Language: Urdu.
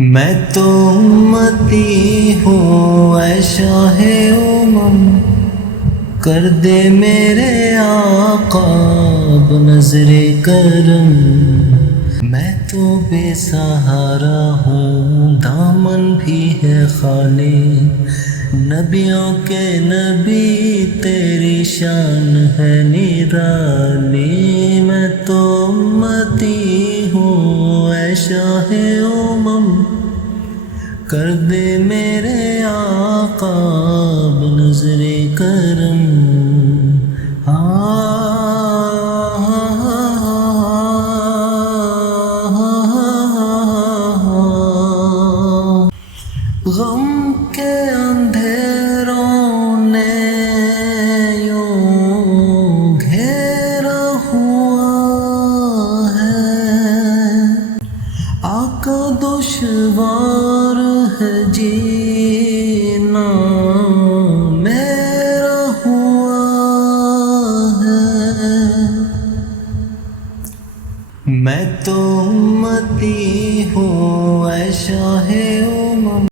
میں تو امتی ہوں اے شاہ امم، کر دے میرے آقا بنظر کرم۔ میں تو بے سہارا ہوں دامن بھی ہے خالی، نبیوں کے نبی تیری شان ہے نرالی۔ میں تو امتی ہوں اے شاہ امم، کر دے میرے آقا بنظر کرم۔ غم کے اندھیروں نے یوں گھیرا ہوا ہے، آقا دشوار ہے جینا میرا ہوا ہے۔ میں تو امتی ہوں اے شاہ امم،